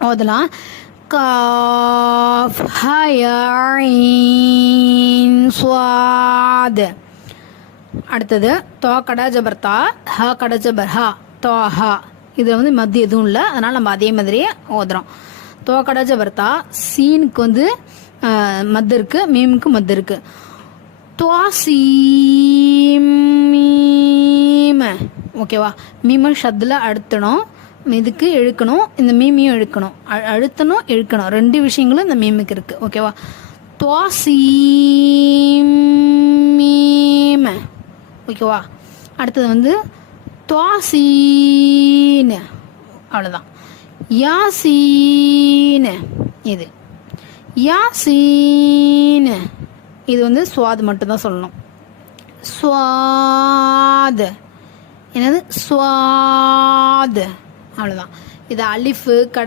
ஓதலாம். காஃப். ஹயீன் ஸ்வாத் அடுத்தது தோ கடா ஜபர் தா. ஹ கடா ஜபர் ஹா. தோ ஹா. இதில் வந்து மத்திய எதுவும் இல்லை. அதனால் நம்ம அதே மாதிரியே ஓதுறோம். தோ கடா ஜபர் தா. சீனுக்கு வந்து மத்து இருக்கு. மீமுக்கு மத்து இருக்கு. துவாசீம் மீம். ஓகேவா? மீமன் ஷத்தில் அடுத்தணும். இதுக்கு இழுக்கணும் இந்த மீமையும் இழுக்கணும். அழுத்தணும் இழுக்கணும். ரெண்டு விஷயங்களும் இந்த மீமுக்கு இருக்கு. ஓகேவா துவாசீம் மீம. ஓகேவா அடுத்தது வந்து துவாசீன். அவ்வளோதான் யாசீன். இது. யாசீன். இது வந்து சுவாது மட்டும்தான் சொல்லணும். சுவாது. என்னது? சுவாது. அவ்வளோதான் இது அலிஃபு கட